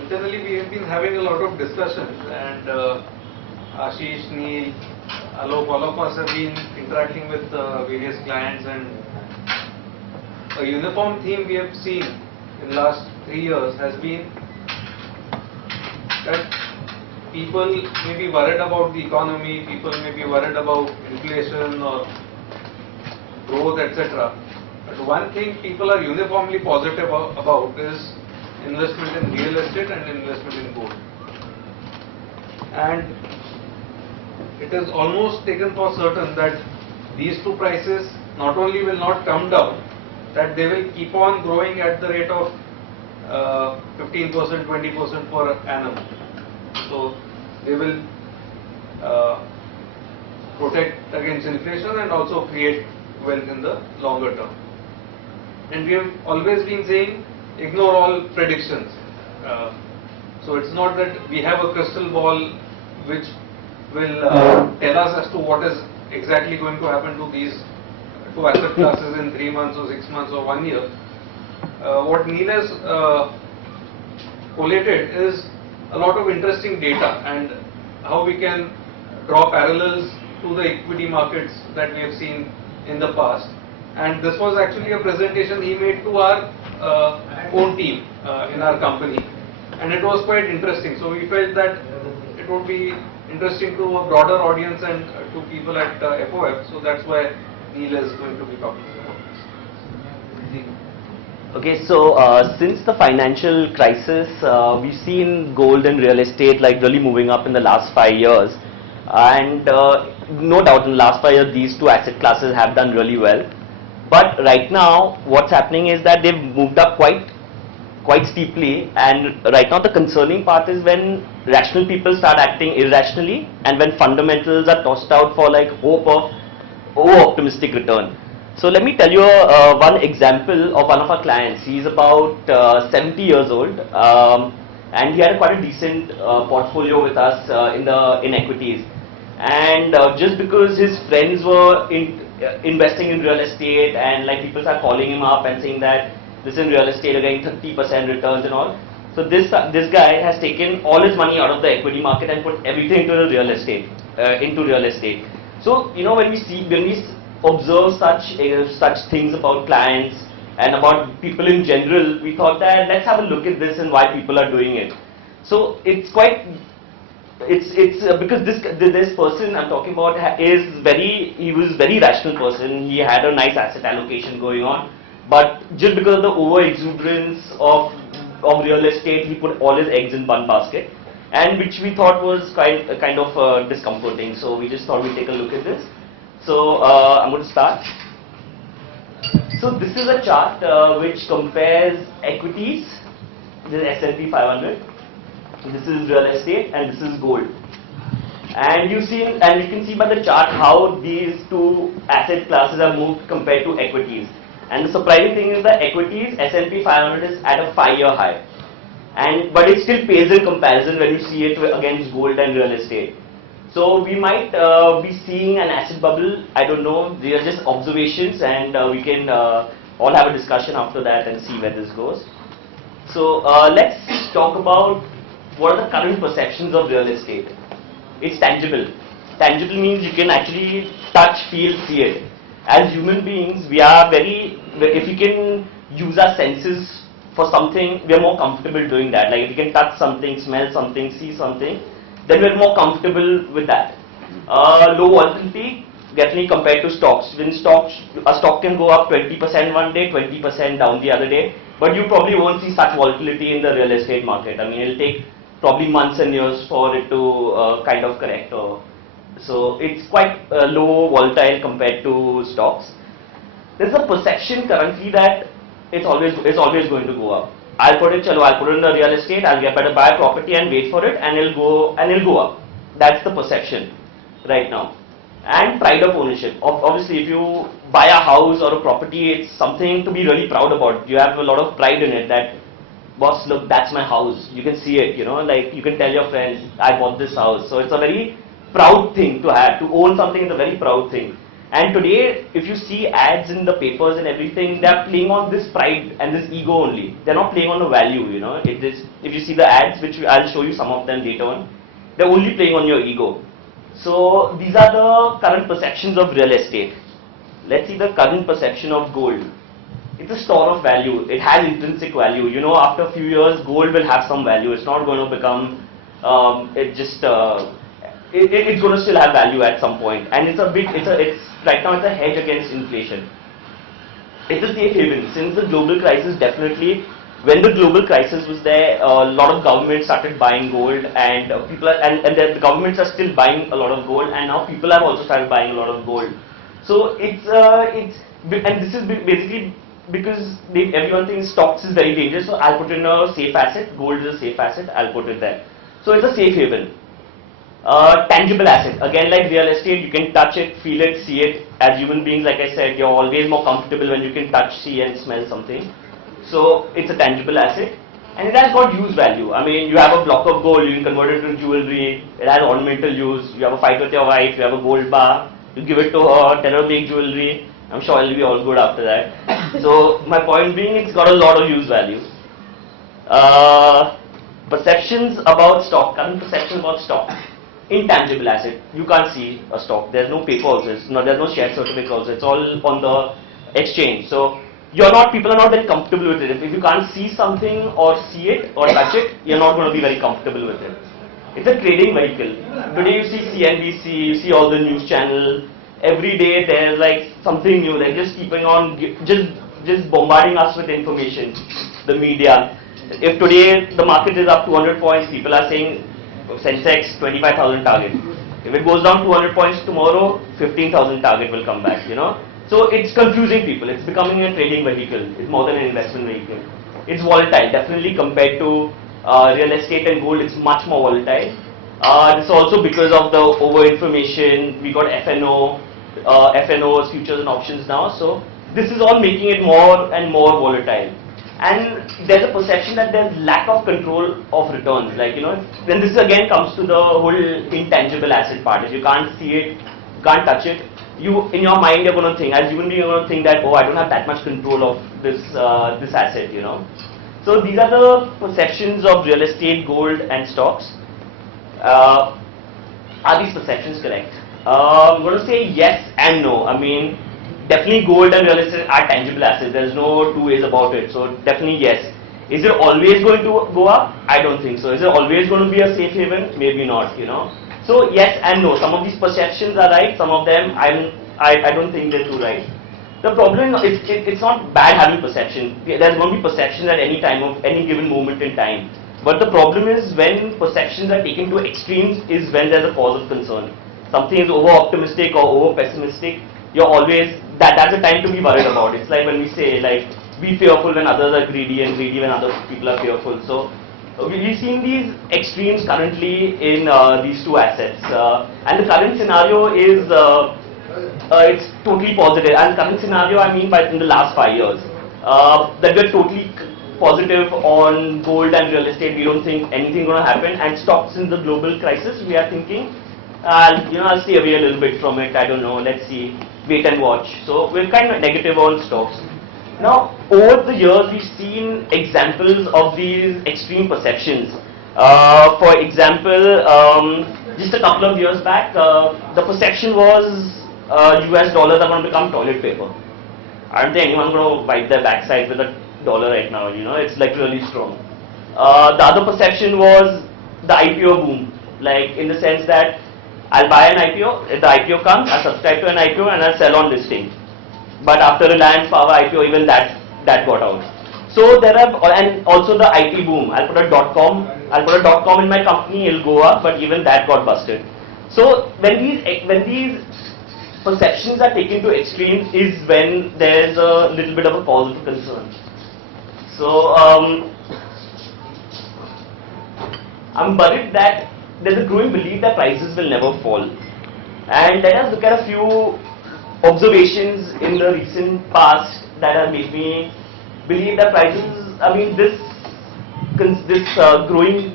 Internally we have been having a lot of discussions, and Ashish, Neil, Alok, all of us have been interacting with various clients, and a uniform theme we have seen in the last 3 years has been that people may be worried about the economy, people may be worried about inflation or growth, etc. But one thing people are uniformly positive about is investment in real estate and investment in gold. And it is almost taken for certain that these two prices not only will not come down, that they will keep on growing at the rate of 15%, 20% per annum. So they will protect against inflation and also create wealth in the longer term. And we have always been saying, ignore all predictions. So it's not that we have a crystal ball which will tell us as to what is exactly going to happen to these two asset classes in 3 months or 6 months or 1 year. What Neil has collated is a lot of interesting data and how we can draw parallels to the equity markets that we have seen in the past. And this was actually a presentation he made to our own team in our company, and it was quite interesting. So we felt that it would be interesting to a broader audience and to people at FOF. So that's why Neil is going to be talking about this. Okay, so since the financial crisis, we've seen gold and real estate like really moving up in the last 5 years, and no doubt in the last 5 years these two asset classes have done really well. But right now what's happening is that they've moved up quite steeply, and right now the concerning part is when rational people start acting irrationally and when fundamentals are tossed out for like hope of over-optimistic return. So let me tell you one example of one of our clients. He's about 70 years old, and he had quite a decent portfolio with us in equities. And just because his friends were investing in real estate, and like people start calling him up and saying that this in real estate are getting 30% returns and all. So this guy has taken all his money out of the equity market and put everything into the real estate, So you know, when we observe such things about clients and about people in general, we thought that let's have a look at this and why people are doing it. So it's because this person I'm talking about he was very rational person. He had a nice asset allocation going on, but just because of the over exuberance of real estate, he put all his eggs in one basket, and which we thought was kind of discomforting. So we just thought we'd take a look at this. So I'm going to start. So this is a chart which compares equities. This is S&P 500. This is real estate, and this is gold. And you can see by the chart how these two asset classes have moved compared to equities. And the surprising thing is that equities, S&P 500 is at a 5-year high, but it still pays in comparison when you see it against gold and real estate. So we might be seeing an asset bubble. I don't know. They are just observations, and we can all have a discussion after that and see where this goes. So let's talk about what are the current perceptions of real estate. It's tangible. Tangible means you can actually touch, feel, see it. As human beings, we are if we can use our senses for something, we are more comfortable doing that. Like if you can touch something, smell something, see something, then we're more comfortable with that. Low volatility, definitely compared to stocks. When a stock can go up 20% one day, 20% down the other day, but you probably won't see such volatility in the real estate market. I mean, it'll take probably months and years for it to kind of correct. So it's quite low volatile compared to stocks. There's a perception currently that it's always going to go up. I'll put it in the real estate, I'll get better buy a property and wait for it, and it'll go up. That's the perception right now. And pride of ownership. Obviously, if you buy a house or a property, it's something to be really proud about. You have a lot of pride in it that, boss, look, that's my house. You can see it, like you can tell your friends, I bought this house. So it's a very proud thing to have. To own something is a very proud thing. And today, if you see ads in the papers and everything, they're playing on this pride and this ego only. They're not playing on the value, you know. If you see the ads, which I'll show you some of them later on, they're only playing on your ego. So these are the current perceptions of real estate. Let's see the current perception of gold. It's a store of value. It has intrinsic value. You know, after a few years, gold will have some value. It's not going to become, it's going to still have value at some point. And right now it's a hedge against inflation. It's a safe haven. Since the global crisis, definitely, when the global crisis was there, a lot of governments started buying gold, and the governments are still buying a lot of gold, and now people have also started buying a lot of gold. So and this is basically because everyone thinks stocks is very dangerous, so I'll put in a safe asset. Gold is a safe asset, I'll put it there. So it's a safe haven. Tangible asset, again like real estate, you can touch it, feel it, see it. As human beings, like I said, you're always more comfortable when you can touch, see and smell something. So it's a tangible asset, and it has got use value. I mean, you have a block of gold, you can convert it to jewelry, it has ornamental use. You have a fight with your wife, you have a gold bar, you give it to her, tell her to make jewelry. I'm sure it'll be all good after that. So my point being, it's got a lot of use value. Perceptions about stock, current perceptions about stock. Intangible asset, you can't see a stock. There's no paper also, there's no share certificate also. It's all on the exchange. So people are not very comfortable with it. If you can't see something or see it or touch it, you're not going to be very comfortable with it. It's a trading vehicle. Today you see CNBC, you see all the news channels. Every day there's like something new. They're just keeping on, just bombarding us with information. The media. If today the market is up 200 points, people are saying Sensex 25,000 target. If it goes down 200 points tomorrow, 15,000 target will come back. You know. So it's confusing people. It's becoming a trading vehicle. It's more than an investment vehicle. It's volatile. Definitely compared to real estate and gold, it's much more volatile. It's also because of the over information. We got FNOs, futures and options now. So this is all making it more and more volatile. And there's a perception that there's lack of control of returns. Like, you know, then this again comes to the whole intangible asset part. If you can't see it, you can't touch it, in your mind you're going to think, as human being, you're going to think that, oh, I don't have that much control of this asset, you know. So these are the perceptions of real estate, gold and stocks. Are these perceptions correct? I'm going to say yes and no. I mean, definitely gold and real estate are tangible assets. There's no two ways about it. So definitely yes. Is it always going to go up? I don't think so. Is it always going to be a safe haven? Maybe not, you know. So yes and no. Some of these perceptions are right. Some of them I don't think they're too right. The problem is it's not bad having perception. There's going to be perceptions at any time of any given moment in time. But the problem is when perceptions are taken to extremes is when there's a cause of concern. Something is over optimistic or over pessimistic. You're always that's a time to be worried about. It's like when we say like be fearful when others are greedy and greedy when other people are fearful. So we've seen these extremes currently in these two assets, and the current scenario is it's totally positive. And current scenario I mean by in the last 5 years that we're totally positive on gold and real estate. We don't think anything going to happen. And stocks in the global crisis, we are thinking, I'll stay away a little bit from it. I don't know. Let's see. Wait and watch. So we're kind of negative on stocks. Now, over the years, we've seen examples of these extreme perceptions. For example, just a couple of years back, the perception was US dollars are going to become toilet paper. Aren't there anyone going to wipe their backside with a dollar right now? You know, it's like really strong. The other perception was the IPO boom, like in the sense that I'll buy an IPO, if the IPO comes, I'll subscribe to an IPO and I'll sell on listing. But after Reliance Power IPO, even that got out. So there are, and also the IT boom. I'll put a .com in my company, it'll go up, but even that got busted. So when these perceptions are taken to extremes is when there's a little bit of a cause of concern. So I'm worried that there's a growing belief that prices will never fall. And let us look at a few observations in the recent past that have made me believe that prices, I mean this growing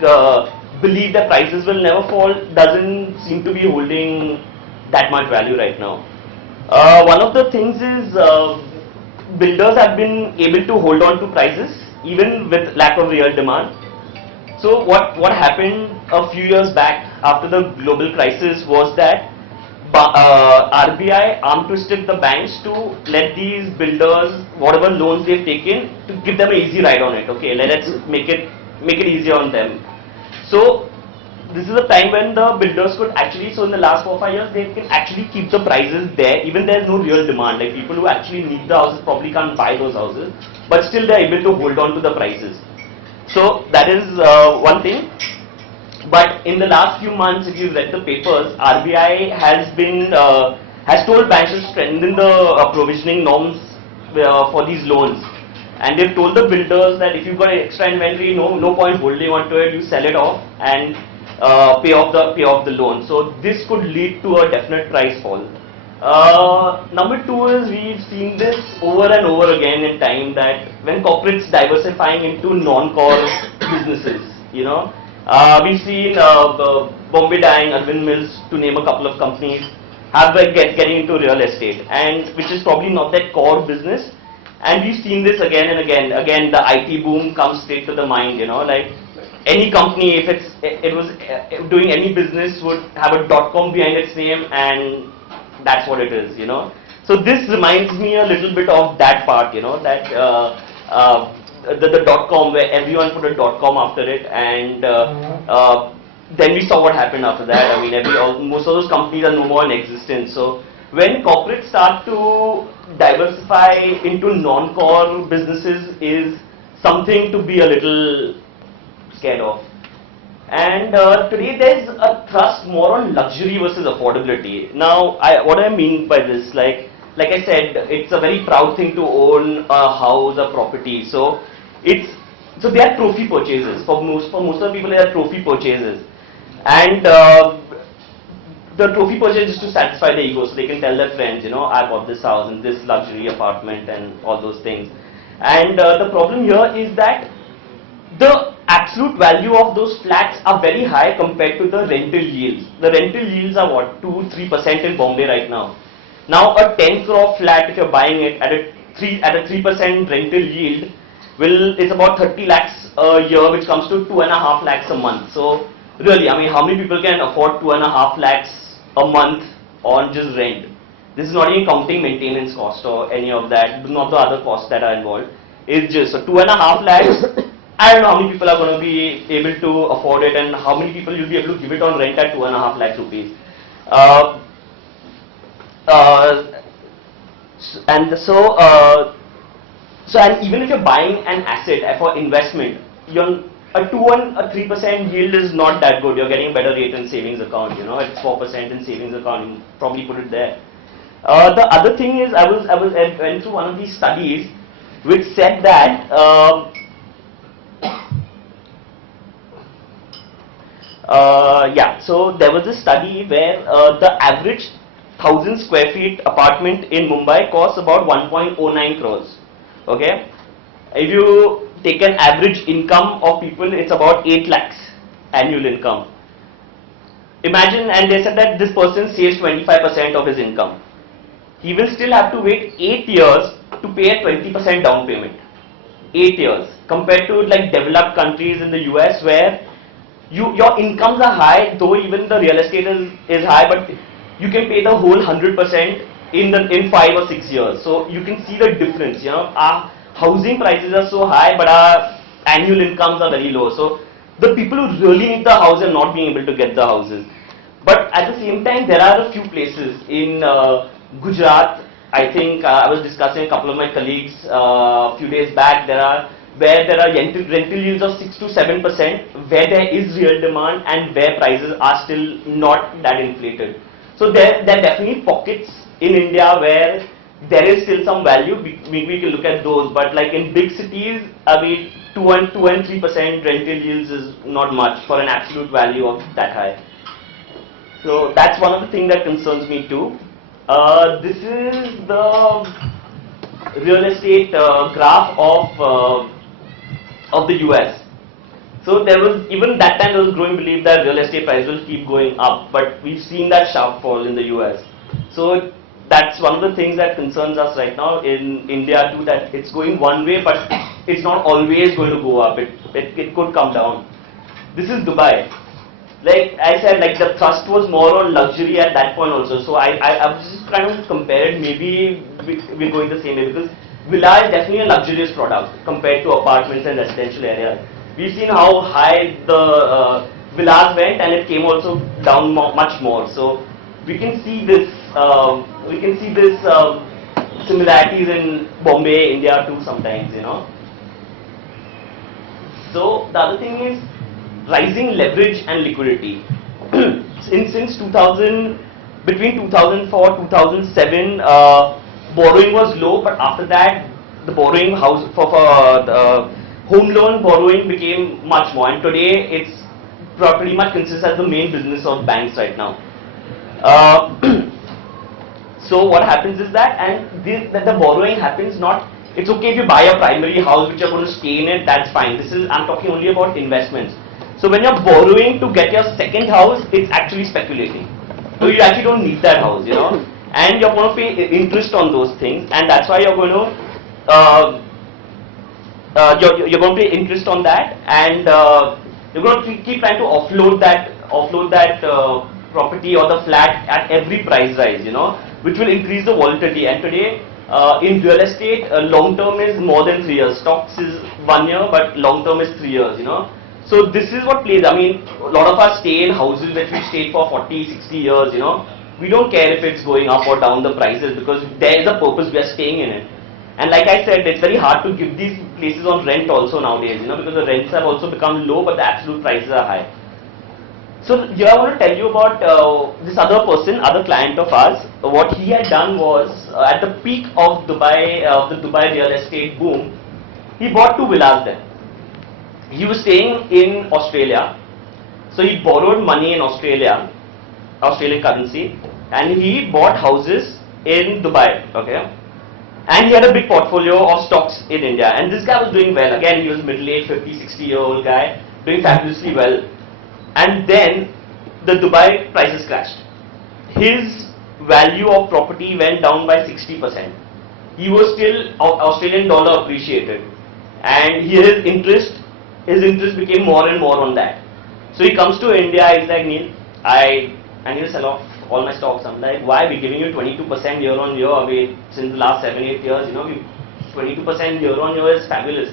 belief that prices will never fall doesn't seem to be holding that much value right now. One of the things is builders have been able to hold on to prices even with lack of real demand. So what happened a few years back after the global crisis was that RBI arm twisted the banks to let these builders, whatever loans they've taken, to give them an easy ride on it. Okay, let's make it easier on them. So this is a time when the builders could actually, so in the last 4 or 5 years, they can actually keep the prices there, even there's no real demand. Like people who actually need the houses probably can't buy those houses, but still they're able to hold on to the prices. So that is one thing. But in the last few months, if you've read the papers, RBI has told banks to strengthen the provisioning norms for these loans, and they've told the builders that if you've got extra inventory, no point holding on to it. You sell it off and pay off the loan. So this could lead to a definite price fall. Number two is we've seen this over and over again in time that when corporates diversifying into non-core businesses, we've seen Bombay Dyeing, Arvind Mills, to name a couple of companies, have been getting into real estate, and which is probably not their core business. And we've seen this again and again. Again, the IT boom comes straight to the mind. Like any company, if it was doing any business, would have a .com behind its name, and that's what it is. So this reminds me a little bit of that part. That. The .com, where everyone put a .com after it, and then we saw what happened after that. I mean, most of those companies are no more in existence. So when corporates start to diversify into non-core businesses is something to be a little scared of. And today there's a thrust more on luxury versus affordability. Now, what I mean by this, like I said, it's a very proud thing to own a house, a property. So they are trophy purchases. For most of the people, they are trophy purchases, and the trophy purchase is to satisfy their ego, so they can tell their friends, I bought this house and this luxury apartment and all those things. And the problem here is that the absolute value of those flats are very high compared to the rental yields. The rental yields are what, 2-3% in Bombay right now. Now a 10 crore flat, if you're buying it at a 3% rental yield, it's about 30 lakhs a year, which comes to 2.5 lakhs a month. So really, I mean, how many people can afford 2.5 lakhs a month on just rent? This is not even counting maintenance cost or any of that, not the other costs that are involved. It's just so 2.5 lakhs. I don't know how many people are going to be able to afford it, and how many people you'll be able to give it on rent at 2.5 lakhs rupees. And even if you're buying an asset for investment, a 3% yield is not that good. You're getting a better rate in savings account. It's 4% in savings account. You probably put it there. The other thing is, I went through one of these studies which said that so there was a study where the average 1,000 square feet apartment in Mumbai costs about 1.09 crores. Okay, if you take an average income of people, it's about 8 lakhs annual income. Imagine, and they said that this person saves 25% of his income. He will still have to wait 8 years to pay a 20% down payment. 8 years, compared to like developed countries in the US where your incomes are high, though even the real estate is high, but you can pay the whole 100% in 5 or 6 years. So you can see the difference. Our housing prices are so high, but our annual incomes are very low. So the people who really need the house are not being able to get the houses. But at the same time, there are a few places in Gujarat. I think I was discussing a couple of my colleagues a few days back. Where there are rental yields of 6 to 7%, where there is real demand and where prices are still not that inflated. So there are definitely pockets in India where there is still some value. We can look at those, but like in big cities, I mean, 2 and 3% rental yields is not much for an absolute value of that high. So that's one of the things that concerns me too. This is the real estate graph of the US. So there was, even that time there was growing belief that real estate prices will keep going up, but we've seen that sharp fall in the US. So that's one of the things that concerns us right now in India too, that it's going one way, but it's not always going to go up. It could come down. This is Dubai. Like I said, like the thrust was more on luxury at that point also. So I was just trying to compare it. Maybe we're going the same way, because villa is definitely a luxurious product compared to apartments and residential areas. We've seen how high the villas went, and it came also down much more. So we can see this. Similarities in Bombay, India too sometimes, you know. So the other thing is rising leverage and liquidity. Since 2000, between 2004 2007, borrowing was low, but after that the borrowing house for the home loan borrowing became much more, and today it's pretty much consists as the main business of banks right now. So what happens is that, and that the borrowing happens not, it's okay if you buy a primary house which you're going to stay in it, that's fine. I'm talking only about investments. So when you're borrowing to get your second house, it's actually speculating. So you actually don't need that house, you know, and you're going to pay interest on those things, and that's why you're going to you're going to pay interest on that, and you're going to keep trying to offload that property or the flat at every price rise, you know, which will increase the volatility. And today in real estate, long term is more than 3 years. Stocks is 1 year, but long term is 3 years, you know. So this is what plays. I mean, a lot of us stay in houses that we stayed for 40, 60 years, you know. We don't care if it's going up or down the prices, because there is a purpose, we are staying in it. And like I said, it's very hard to give these places on rent also nowadays, you know, because the rents have also become low, but the absolute prices are high. So here I want to tell you about this other client of ours. What he had done was, at the peak of Dubai, the Dubai real estate boom, he bought 2 villas there. He was staying in Australia, so he borrowed money in Australian currency, and he bought houses in Dubai, okay? And he had a big portfolio of stocks in India, and this guy was doing well. Again, he was middle-aged, 50, 60-year-old guy, doing fabulously well. And then the Dubai prices crashed. His value of property went down by 60%. He was still Australian dollar appreciated, and his interest became more and more on that. So he comes to India. He's like, Neil, I need to sell off all my stocks. I'm like, why? We're giving you 22% year on year. I mean, since the last 7-8 years, you know, 22% year on year is fabulous.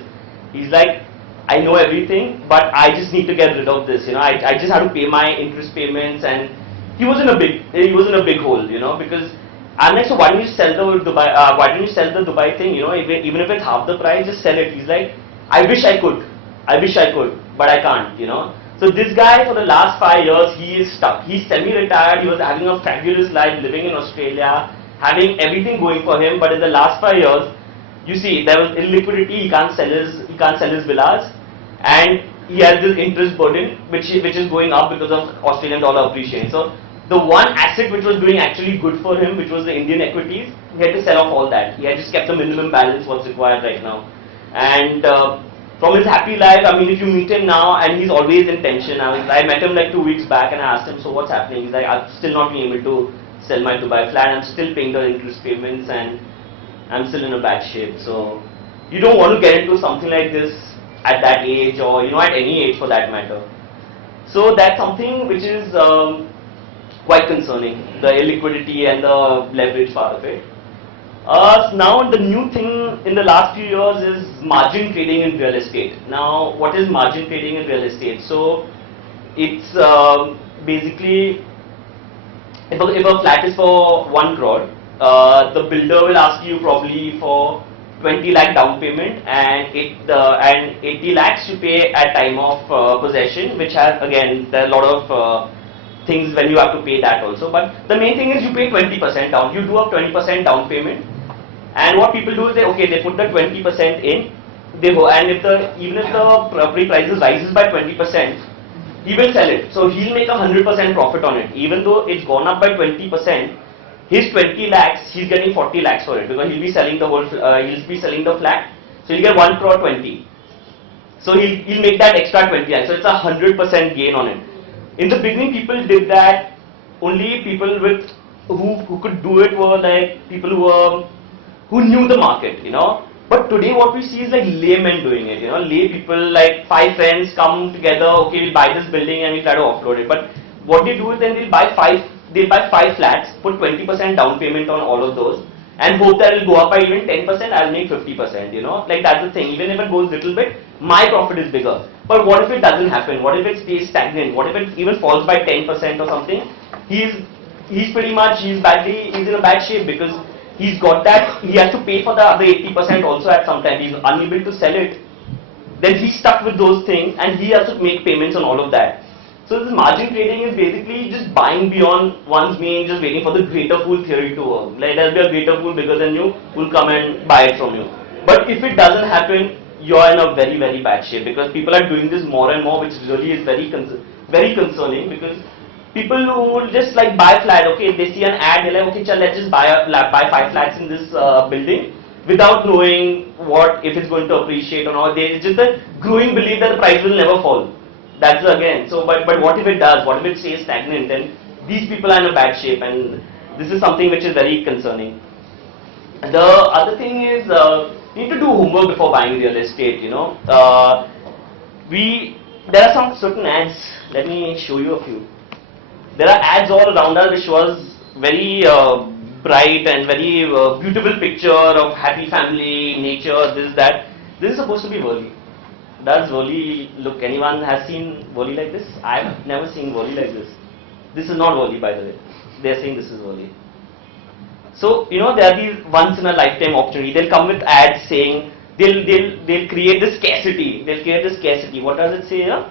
He's like, I know everything, but I just need to get rid of this. You know, I just have to pay my interest payments, and he was in a big hole. You know, because I'm like, so why don't you sell the Dubai? Why don't you sell the Dubai thing? You know, even if it's half the price, just sell it. He's like, I wish I could, but I can't. You know. So this guy, for the last 5 years, he is stuck. He's semi-retired. He was having a fabulous life, living in Australia, having everything going for him. But in the last 5 years, you see, there was illiquidity. He can't sell his villas, and he has this interest burden, which is going up because of Australian dollar appreciation. So the one asset which was doing actually good for him, which was the Indian equities, he had to sell off all that. He had just kept the minimum balance what's required right now, and from his happy life, I mean, if you meet him now, and he's always in tension. I met him like 2 weeks back, and I asked him, so what's happening? He's like, I've still not been able to sell my Dubai flat. I'm still paying the interest payments, and I'm still in a bad shape. So you don't want to get into something like this at that age, or you know, at any age for that matter. So that's something which is quite concerning, the illiquidity and the leverage part of it. Now the new thing in the last few years is margin trading in real estate. Now, what is margin trading in real estate? So it's basically, if a flat is for 1 crore, the builder will ask you probably for 20 lakh down payment, and 80 lakhs to pay at time of possession, which has, again, there are a lot of things when you have to pay that also. But the main thing is you pay 20% down. You do a 20% down payment, and what people do is they put the 20% in. And even if the property prices rises by 20%, he will sell it. So he'll make 100% profit on it, even though it's gone up by 20%. His 20 lakhs, he's getting 40 lakhs for it, because he'll be selling the whole, he'll be selling the flat. So he'll get 1 crore 20. So he'll make that extra 20 lakhs. So it's a 100% gain on it. In the beginning, people did that. Only people with who could do it were like people who knew the market, you know. But today what we see is like laymen doing it, you know, lay people like 5 friends come together, okay, we'll buy this building and we try to offload it. But what they do is then they'll buy 5 flats, put 20% down payment on all of those and hope that it'll go up by even 10%, I'll make 50%, you know, like that's the thing. Even if it goes little bit, my profit is bigger. But what if it doesn't happen? What if it stays stagnant? What if it even falls by 10% or something? He's pretty much, he's in a bad shape because he's got that, he has to pay for the other 80% also at some time. He's unable to sell it. Then he's stuck with those things and he has to make payments on all of that. So this margin trading is basically just buying beyond one's means, just waiting for the greater fool theory to work. Like there'll be a greater fool bigger than you who'll come and buy it from you. But if it doesn't happen, you're in a very, very bad shape because people are doing this more and more, which really is very concerning because people who will just like buy flat, okay, they see an ad, they're like, okay, chal, let's just buy 5 flats in this building without knowing what, if it's going to appreciate or not. It's just a growing belief that the price will never fall. That's again, so but what if it does? What if it stays stagnant? Then these people are in a bad shape and this is something which is very concerning. The other thing is, you need to do homework before buying real estate, you know. There are some certain ads, let me show you a few. There are ads all around us which was very bright and very beautiful picture of happy family, nature, this, that. This is supposed to be Worli. Does Worli look, anyone has seen Worli like this? I've never seen Worli like this. This is not Worli, by the way. They are saying this is Worli. So, you know, there are these once in a lifetime opportunity. They'll come with ads saying, they'll create this scarcity. They'll create this scarcity. What does it say here?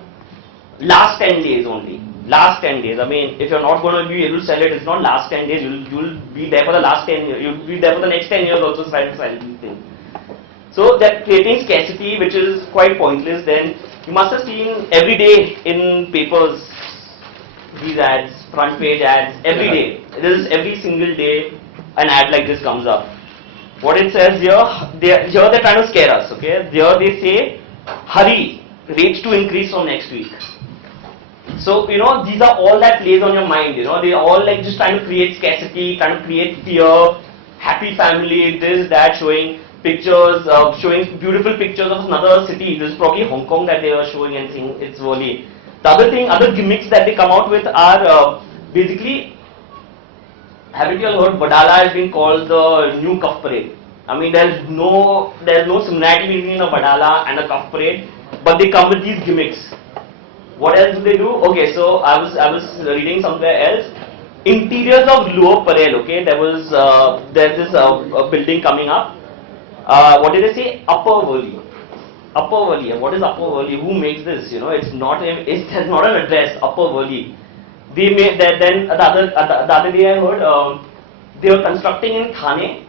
Last 10 days only. Last 10 days. I mean, if you're not going to be able to sell it, it's not last 10 days. You'll be there for the last 10 years. You'll be there for the next 10 years also trying to sell these things. So they're creating scarcity, which is quite pointless. Then you must have seen every day in papers these ads, front page ads, every day. There is every single day an ad like this comes up. What it says here, they're trying to scare us. Okay, here they say, hurry, rates to increase from next week. So, you know, these are all that plays on your mind, you know, they are all like just trying to create scarcity, trying to create fear, happy family, this, that, showing pictures, showing beautiful pictures of another city. This is probably Hong Kong that they are showing and saying it's Worli. The other thing, other gimmicks that they come out with are basically, haven't you all heard Vadala has been called the new Cuff Parade? I mean, there's no similarity between a Vadala and a Cuff Parade, but they come with these gimmicks. What else do they do? Okay, so I was reading somewhere else. Interiors of Lower Perel, okay, there's this building coming up. What did they say? Upper Worli. Upper Worli. And what is Upper Worli? Who makes this? You know, it has not an address. Upper Worli. They made that. Then the other day I heard they were constructing in Thane,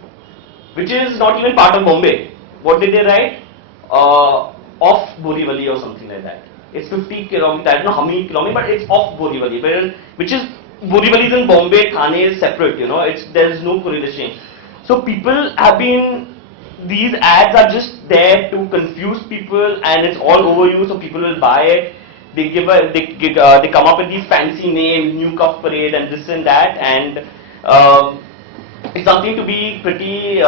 which is not even part of Bombay. What did they write? Off Borivali or something like that. It's 50 kilometers, I don't know how many kilometers, but it's off Borivali, which is, Borivali is in Bombay, Thane is separate, you know, there's no correlation. So people have been, these ads are just there to confuse people and it's all over you, so people will buy it. They come up with these fancy names, New Cuff Parade and this and that, and it's something to be pretty,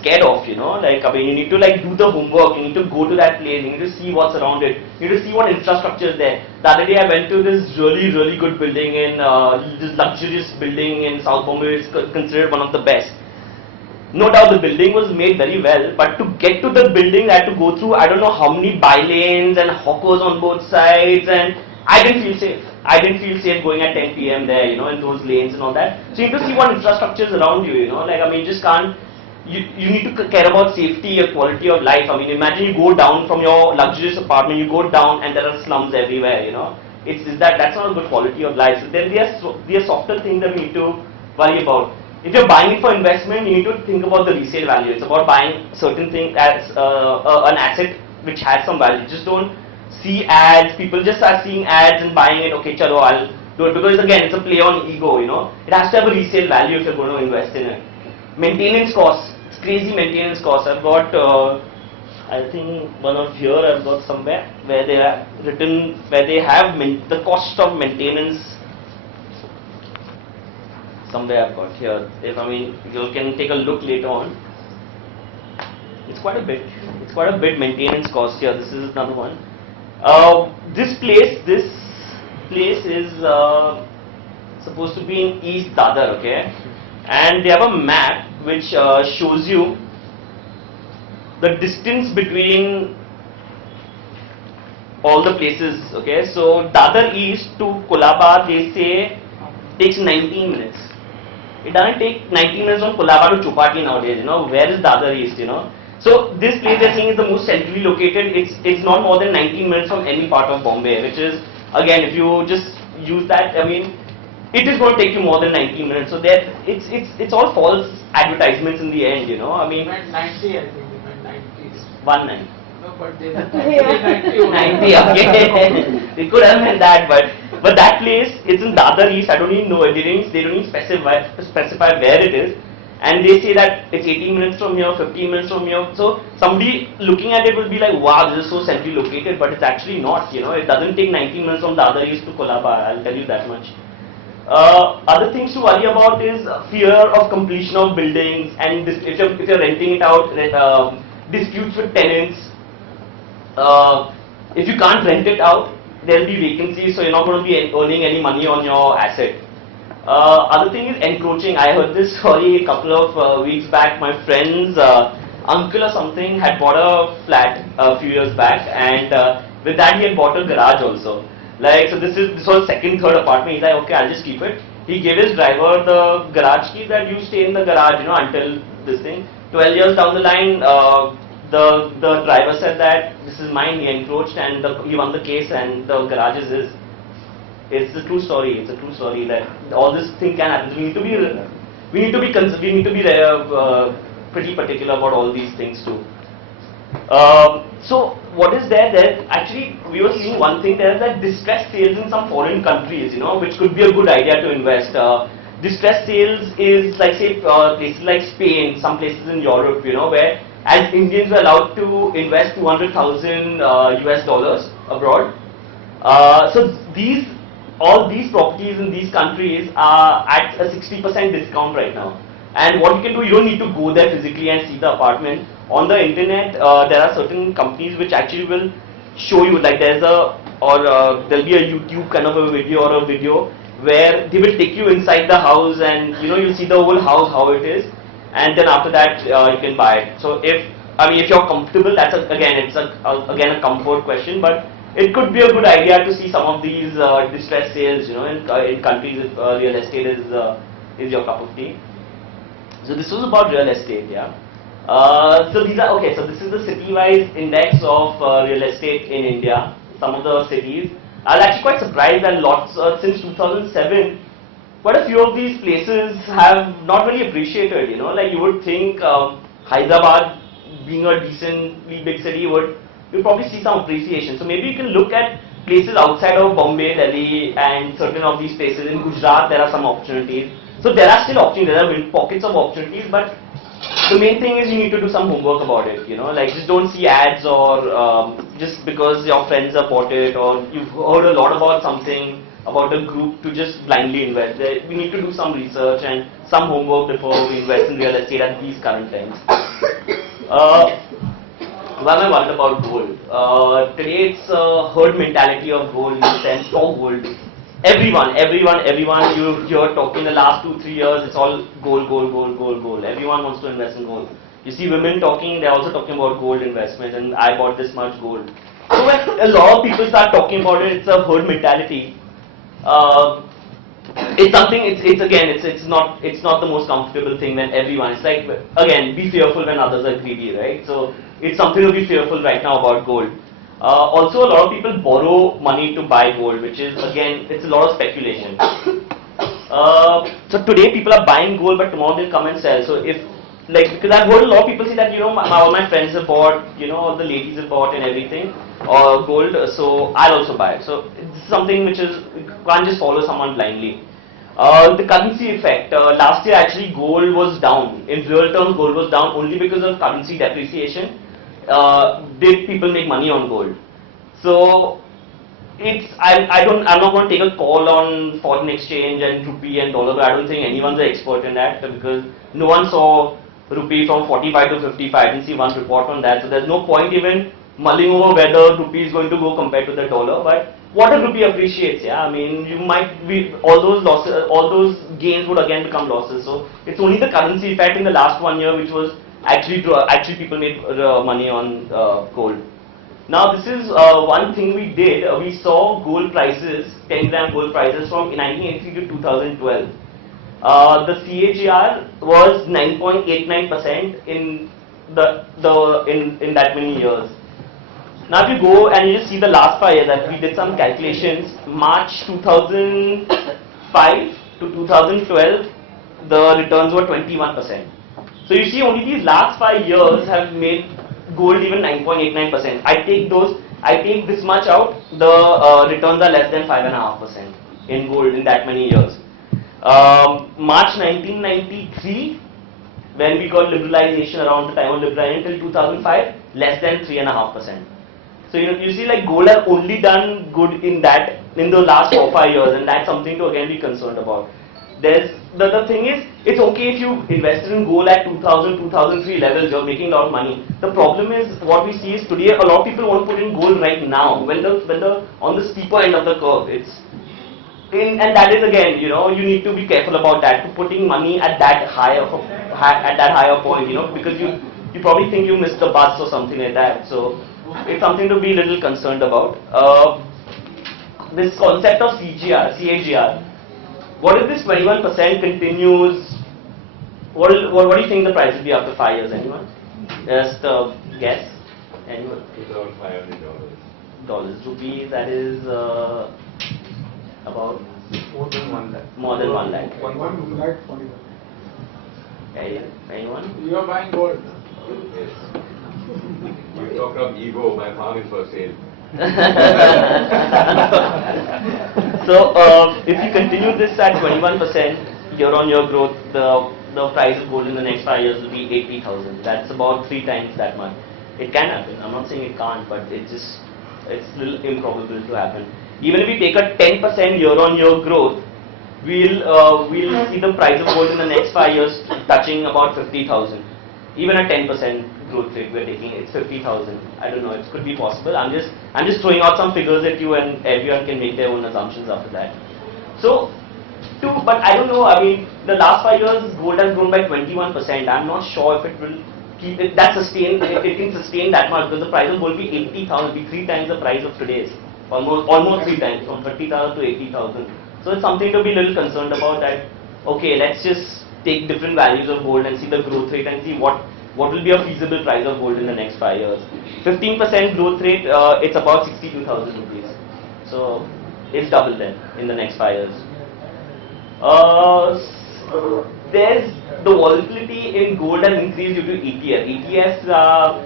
scared of, you know, like, I mean, you need to like do the homework, you need to go to that place, you need to see what's around it, you need to see what infrastructure is there. The other day I went to this really, really good building in, this luxurious building in South Bombay, is considered one of the best. No doubt the building was made very well, but to get to the building I had to go through, I don't know how many by-lanes and hawkers on both sides, and I didn't feel safe. I didn't feel safe going at 10 PM there, you know, in those lanes and all that. So you need to see what infrastructure is around you, you know, like, I mean, you just can't, you need to care about safety, your quality of life. I mean, imagine you go down from your luxurious apartment, you go down and there are slums everywhere, you know. That's not a good quality of life. So there are softer things that we need to worry about. If you're buying it for investment, you need to think about the resale value. It's about buying certain things as an asset which has some value. Just don't see ads. People just are seeing ads and buying it. Okay, chalo, I'll do it, because again, it's a play on ego, you know. It has to have a resale value if you're going to invest in it. Maintenance costs. It's crazy maintenance costs. I've got, I think one of here I've got somewhere where they have written, where they have the cost of maintenance Somewhere I've got here. If I mean, you can take a look later on. It's quite a bit. It's quite a bit maintenance cost here. This is another one. This place is supposed to be in East Dadar, okay? And they have a map which shows you the distance between all the places, okay? So Dadar East to Colaba, they say, takes 19 minutes. It doesn't take 19 minutes from Colaba to Chopati nowadays, you know. Where is Dadar East, you know? So this place they're saying is the most centrally located. It's not more than 19 minutes from any part of Bombay, which is, again, if you just use that, I mean, it is going to take you more than 19 minutes. So there, it's all false advertisements in the end, you know. I mean, 90, I think they meant 90. 19. No, but they meant 90. 90, okay. They could have meant that, but that place, it's in Dadar East. I don't even know. They don't even specify where it is. And they say that it's 18 minutes from here, 15 minutes from here. So somebody looking at it will be like, wow, this is so centrally located, but it's actually not, you know. It doesn't take 19 minutes from Dadar East to Colaba, I'll tell you that much. Other things to worry about is fear of completion of buildings, and if you're renting it out, disputes with tenants. If you can't rent it out, there will be vacancies, so you're not going to be earning any money on your asset. Other thing is encroaching. I heard this story a couple of weeks back. My friend's uncle or something had bought a flat a few years back, and with that he had bought a garage also. Like, so this was second, third apartment. He's like, okay, I'll just keep it. He gave his driver the garage key that you stay in the garage, you know, until this thing. 12 years down the line, the driver said that this is mine. He encroached, and he won the case, and the garage is his. It's a true story. It's a true story that all this thing can happen. We need to be pretty particular about all these things too. So what is there? There actually we were seeing one thing there, that distress sales in some foreign countries, you know, which could be a good idea to invest. Distress sales is like, say, places like Spain, some places in Europe, you know, where as Indians were allowed to invest 200,000 US dollars abroad. So all these properties in these countries are at a 60% discount right now. And what you can do, you don't need to go there physically and see the apartment. On the internet, there are certain companies which actually will show you, like there'll be a YouTube kind of a video or a video where they will take you inside the house, and you know, you see the whole house, how it is, and then after that you can buy it. So if you're comfortable, that's again a comfort question, but it could be a good idea to see some of these distress sales, you know, in countries if real estate is your cup of tea. So this was about real estate, yeah. So these are okay. So this is the city-wise index of real estate in India. Some of the cities. I was actually quite surprised that lots since 2007, quite a few of these places have not really appreciated. You know, like you would think Hyderabad, being a decently big city, you'll probably see some appreciation. So maybe you can look at places outside of Bombay, Delhi, and certain of these places in Gujarat. There are some opportunities. So there are still opportunities. There are pockets of opportunities, but the main thing is you need to do some homework about it, you know, like just don't see ads or just because your friends have bought it or you've heard a lot about something, about a group, to just blindly invest. We need to do some research and some homework before we invest in real estate at these current times. Why am I worried about gold? Today it's a herd mentality of gold in the sense of gold. Everyone, you're talking the last 2-3 years, it's all gold. Everyone wants to invest in gold. You see women talking, they're also talking about gold investment, and I bought this much gold. So when a lot of people start talking about it, it's a herd mentality. It's something, it's not the most comfortable thing when everyone, it's like, again, be fearful when others are greedy, right? So it's something to be fearful right now about gold. Also, a lot of people borrow money to buy gold, which is, again, it's a lot of speculation. So today people are buying gold, but tomorrow they'll come and sell. So because I've heard a lot of people say that, you know, all my friends have bought, you know, all the ladies have bought and everything, or gold, so I'll also buy it. So it's something which is, you can't just follow someone blindly. The currency effect. Last year actually gold was down. In real terms, gold was down only because of currency depreciation. Did people make money on gold? So I'm not going to take a call on foreign exchange and rupee and dollar, but I don't think anyone's an expert in that because no one saw rupee from 45 to 55. I didn't see one report on that, so there's no point even mulling over whether rupee is going to go compared to the dollar. But what if rupee appreciates? Yeah, I mean, you might be all those losses, all those gains would again become losses. So it's only the currency effect in the last 1 year which was actually people made money on gold. Now this is one thing we did. We saw gold prices, 10-gram gold prices from 1983 to 2012. The CAGR was 9.89% in in that many years. Now if you go and you just see the last 5 years, and we did some calculations, March 2005 to 2012, the returns were 21%. So you see only these last 5 years have made gold even 9.89%. I take this much out, the returns are less than 5.5% in gold in that many years. March 1993, when we got liberalization, around the time of liberalization till 2005, less than 3.5%. So you see, like, gold has only done good in the last 4 or 5 years, and that's something to again be concerned about. The thing is, it's okay if you invested in gold at 2000, 2003 levels, you're making a lot of money. The problem is, what we see is today, a lot of people want to put in gold right now, when on the steeper end of the curve. And that is again, you need to be careful about that, to putting money at that higher point, because you probably think you missed the bus or something like that. So it's something to be a little concerned about. This concept of CAGR. What if this 21% continues? What do you think the price will be after 5 years? Anyone? Just a guess. Anyone? $2,500. Rupees, that is about More than 1 lakh. more than 1 lakh. 1 lakh 41. Anyone? You are buying gold. Yes. You talk of ego, my farm is for sale. So if you continue this at 21% year-on-year growth, the price of gold in the next 5 years will be 80,000. That's about 3 times that much. It can happen. I'm not saying it can't, but it's a little improbable to happen. Even if we take a 10% year-on-year growth, we'll see the price of gold in the next 5 years touching about 50,000. Even a 10% growth rate we're taking, it's 50,000. I don't know, it could be possible. I'm just throwing out some figures at you, and everyone can make their own assumptions after that. So, but I don't know, I mean, the last 5 years gold has grown by 21%. I'm not sure if it will keep it, it can sustain that much, because the price of gold will be 80,000, be 3 times the price of today's. Almost 3 times, from 30,000 to 80,000. So it's something to be a little concerned about, that, okay, let's just take different values of gold and see the growth rate and see what will be a feasible price of gold in the next 5 years. 15% growth rate, it's about 62,000 rupees. So it's double then in the next 5 years. There's the volatility in gold has increased due to ETF. ETFs are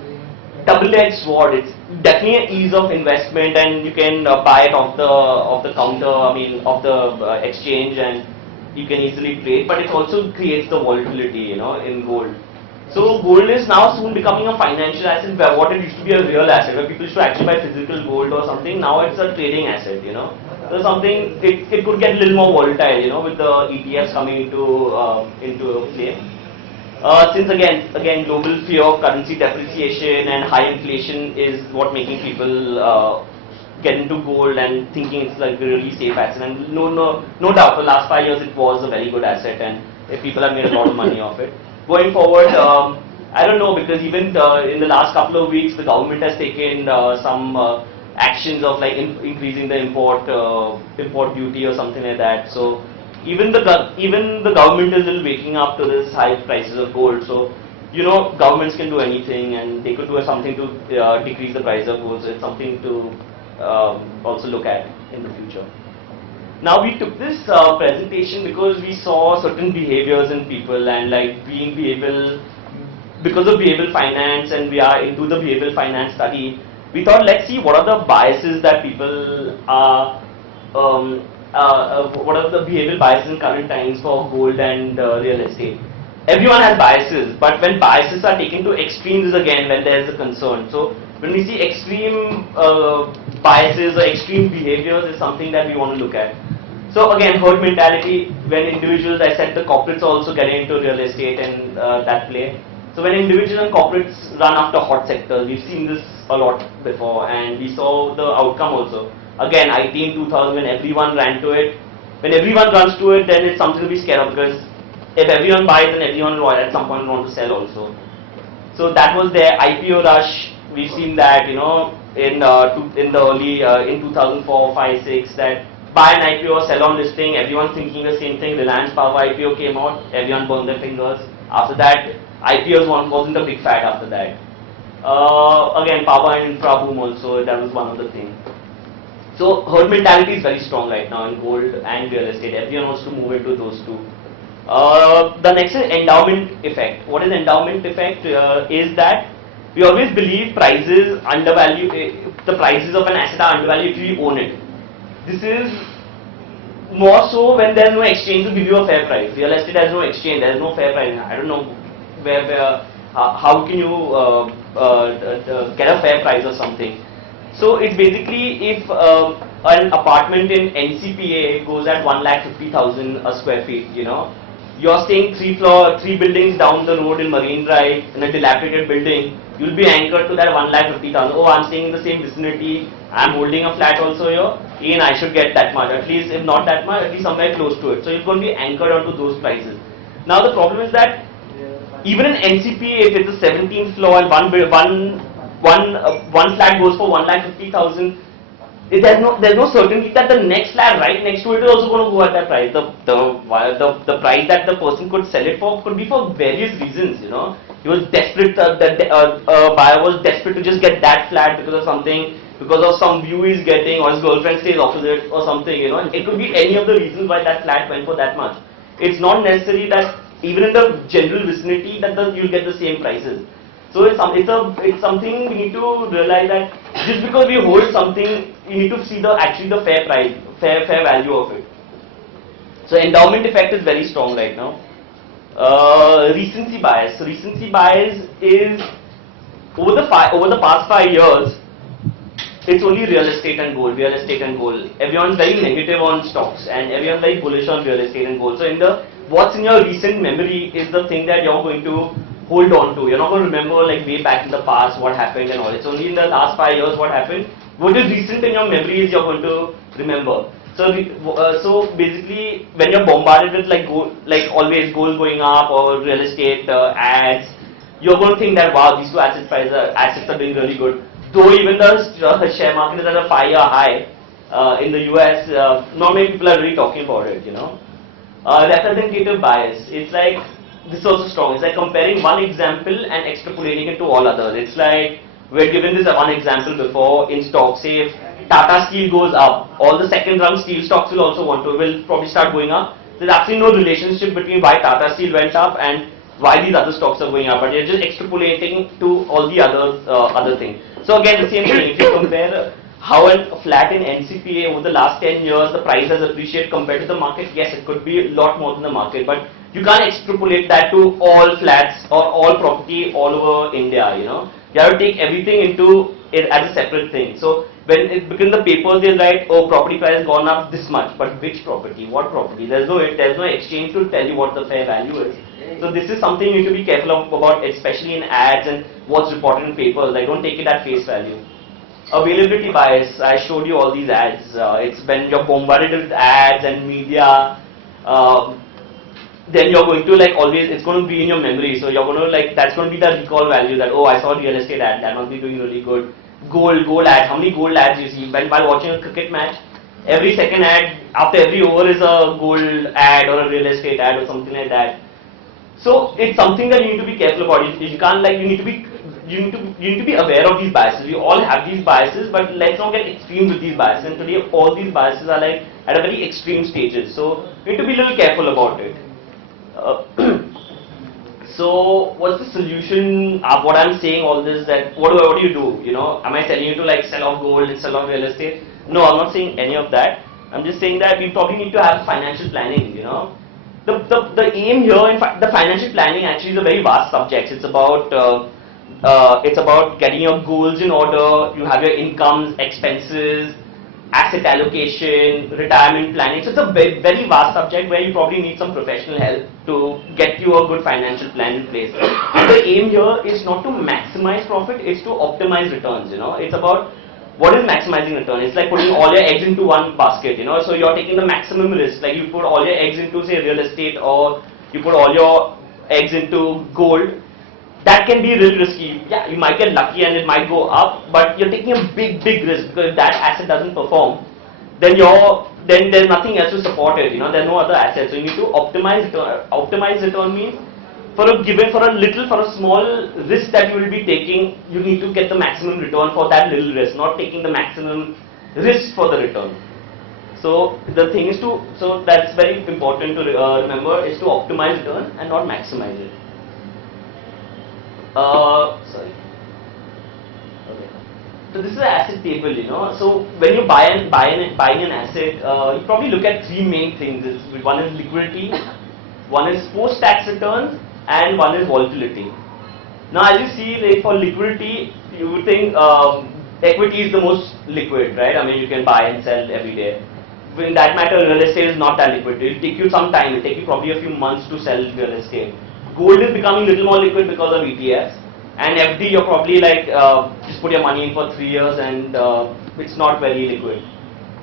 double-edged sword. It's definitely an ease of investment, and you can buy it off the counter, off the exchange, and you can easily trade. But it also creates the volatility, in gold. So gold is now soon becoming a financial asset, where what it used to be a real asset, where people used to actually buy physical gold or something. Now it's a trading asset, So something, it could get a little more volatile, with the ETFs coming into play. Since again, global fear of currency depreciation and high inflation is what making people get into gold and thinking it's like a really safe asset. And no doubt, for the last 5 years it was a very good asset, and people have made a lot of money off it. Going forward, I don't know, because even in the last couple of weeks, the government has taken some actions of like increasing the import duty or something like that. So even the government is still waking up to this high prices of gold. So governments can do anything, and they could do something to decrease the price of gold. So it's something to also look at in the future. Now we took this presentation because we saw certain behaviors in people, and like because of behavioral finance, and we are into the behavioral finance study, we thought, let's see what are the biases that people are, what are the behavioral biases in current times for gold and real estate. Everyone has biases, but when biases are taken to extremes is again when there is a concern. So when we see extreme biases or extreme behaviors is something that we want to look at. So again, herd mentality, when individuals, I said the corporates are also getting into real estate and that play. So when individuals and corporates run after hot sectors, we've seen this a lot before, and we saw the outcome also. Again, IT in 2000, when everyone ran to it, when everyone runs to it, then it's something to be scared of, because if everyone buys, then everyone will at some point want to sell also. So that was their IPO rush. We've seen that, you know, in the early in 2004, 5, 6, that buy an IPO, sell on listing. Everyone's thinking the same thing. Reliance Power IPO came out. Everyone burned their fingers. After that, IPOs wasn't a big fad. After that, again, power and infra boom also. That was one of the things. So herd mentality is very strong right now in gold and real estate. Everyone wants to move into those two. The next is endowment effect. What is endowment effect? Is that we always believe prices undervalue, the prices of an asset are undervalued if you own it. This is more so when there is no exchange to give you a fair price. Real estate has no exchange, there is no fair price. I don't know how can you get a fair price or something. So it's basically if an apartment in NCPA goes at 1,50,000 a square feet, you know, you're staying three buildings down the road in Marine Drive in a dilapidated building, you'll be anchored to that 1,50,000. Oh, I'm staying in the same vicinity, I'm holding a flat also here, and I should get that much, at least if not that much, at least somewhere close to it. So you're going to be anchored onto those prices. Now the problem is that even in NCPA, if it's a 17th floor and one flat goes for 1,50,000, there's no certainty that the next flat right next to it is also going to go at that price. The price that the person could sell it for could be for various reasons. You know, he was desperate. The buyer was desperate to just get that flat because of something, because of some view he's getting, or his girlfriend stays opposite, or something. You know, it could be any of the reasons why that flat went for that much. It's not necessary that even in the general vicinity that you'll get the same prices. So it's something we need to realize that just because we hold something, you need to see actually the fair price, fair value of it. So endowment effect is very strong right now. Recency bias. So recency bias is over the past 5 years, it's only real estate and gold. Everyone's very negative on stocks and everyone's very bullish on real estate and gold. So what's in your recent memory is the thing that you're going to hold on to. You're not going to remember like way back in the past what happened and all. It's only in the last 5 years what happened. What is recent in your memory is you're going to remember. So, so basically, when you're bombarded with like always gold going up or real estate ads, you're going to think that wow, these two assets are doing really good. Though even the share market is at a 5-year high in the US, not many people are really talking about it. You know, representative bias. It's like this is also strong. It's like comparing one example and extrapolating it to all others. It's like we're given this one example before in stocks. Say if Tata Steel goes up, all the second-rung steel stocks will probably start going up. There's actually no relationship between why Tata Steel went up and why these other stocks are going up, but you're just extrapolating to all the other things. So again, the same thing. If you compare how a flat in NCPA over the last 10 years, the price has appreciated compared to the market, yes, it could be a lot more than the market, but you can't extrapolate that to all flats or all property all over India. You know, you have to take everything into it as a separate thing. So when it becomes the papers, they write, oh, property price has gone up this much, but which property, what property? There's no exchange to tell you what the fair value is. So this is something you need to be careful about, especially in ads and what's reported in papers. Like, don't take it at face value. Availability bias. I showed you all these ads. It's when you're bombarded with ads and media. Then you're going to like always, it's going to be in your memory. So you're going to like, that's going to be the recall value that, oh, I saw a real estate ad, that must be doing really good. Gold ad. How many gold ads you see while watching a cricket match? Every second ad, after every over is a gold ad or a real estate ad or something like that. So it's something that you need to be careful about. You can't like, you need to be aware of these biases. We all have these biases, but let's not get extreme with these biases. And today all these biases are like at a very extreme stages. So you need to be a little careful about it. So what's the solution? What I'm saying all this, that what do you do? You know, am I telling you to like sell off gold and sell off real estate? No, I'm not saying any of that. I'm just saying that we probably need to have financial planning. You know, the aim here in the financial planning actually is a very vast subject. It's about it's about getting your goals in order. You have your incomes, expenses, asset allocation, retirement planning. So it's a very vast subject where you probably need some professional help to get you a good financial plan in place. And the aim here is not to maximize profit, it's to optimize returns. It's about what is maximizing return. It's like putting all your eggs into one basket. So you're taking the maximum risk. Like you put all your eggs into, say, real estate, or you put all your eggs into gold. That can be real risky. Yeah, you might get lucky and it might go up, but you're taking a big risk, because if that asset doesn't perform, then there's nothing else to support it. There's no other assets. So you need to optimize return. Optimize return means for a small risk that you will be taking, you need to get the maximum return for that little risk, not taking the maximum risk for the return. So the thing is so that's very important to remember, is to optimize return and not maximize it. Sorry. Okay. So this is an asset table, So when you buying an asset, you probably look at three main things. One is liquidity, one is post-tax returns, and one is volatility. Now, as you see, like for liquidity, you would think equity is the most liquid, right? I mean, you can buy and sell every day. In that matter, real estate is not that liquid. It will take you some time. It will take you probably a few months to sell real estate. Gold is becoming a little more liquid because of ETFs. And FD, you're probably like, just put your money in for 3 years and it's not very liquid.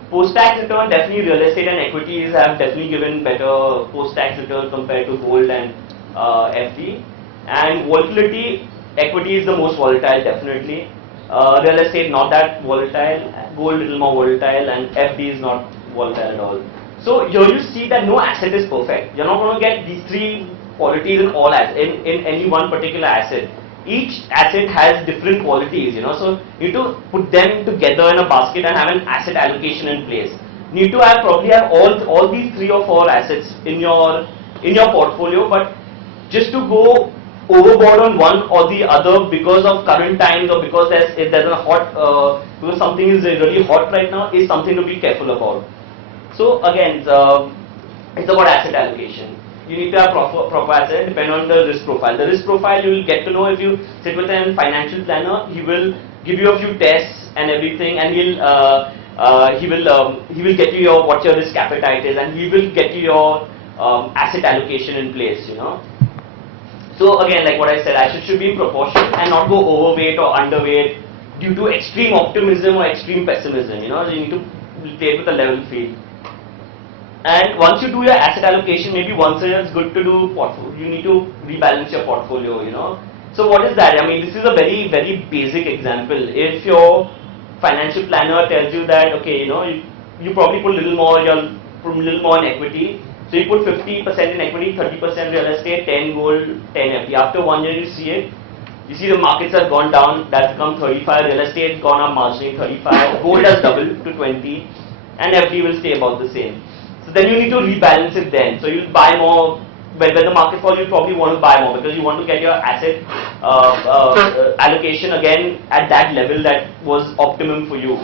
Post-tax return, definitely real estate and equities have definitely given better post-tax return compared to gold and FD. And volatility, equity is the most volatile, definitely. Real estate not that volatile, gold a little more volatile, and FD is not volatile at all. So here you see that no asset is perfect. You're not going to get these three qualities in any one particular asset. Each asset has different qualities, so you need to put them together in a basket and have an asset allocation in place. You need to probably have all these 3 or 4 assets in your portfolio, but just to go overboard on one or the other because of current times, or because because something is really hot right now, is something to be careful about. So again, it's about asset allocation. You need to have proper asset depending on the risk profile. The risk profile you will get to know if you sit with a financial planner. He will give you a few tests and everything, and he will get you what your risk appetite is, and he will get you your asset allocation in place. So again, like what I said, asset should be in proportion and not go overweight or underweight due to extreme optimism or extreme pessimism. You need to play it with a level field. And once you do your asset allocation, maybe once a year, it's good to do portfolio. You need to rebalance your portfolio. So what is that? I mean, this is a very basic example. If your financial planner tells you that, okay, you probably put a little more in equity. So you put 50% in equity, 30% real estate, 10 gold, 10 FD. After 1 year, you see it. You see the markets have gone down. That's become 35. Real estate gone up marginally, 35. Gold has doubled to 20, and FD will stay about the same. So then you need to rebalance it then. So you'll buy more. When the market falls, you probably want to buy more because you want to get your asset allocation again at that level that was optimum for you.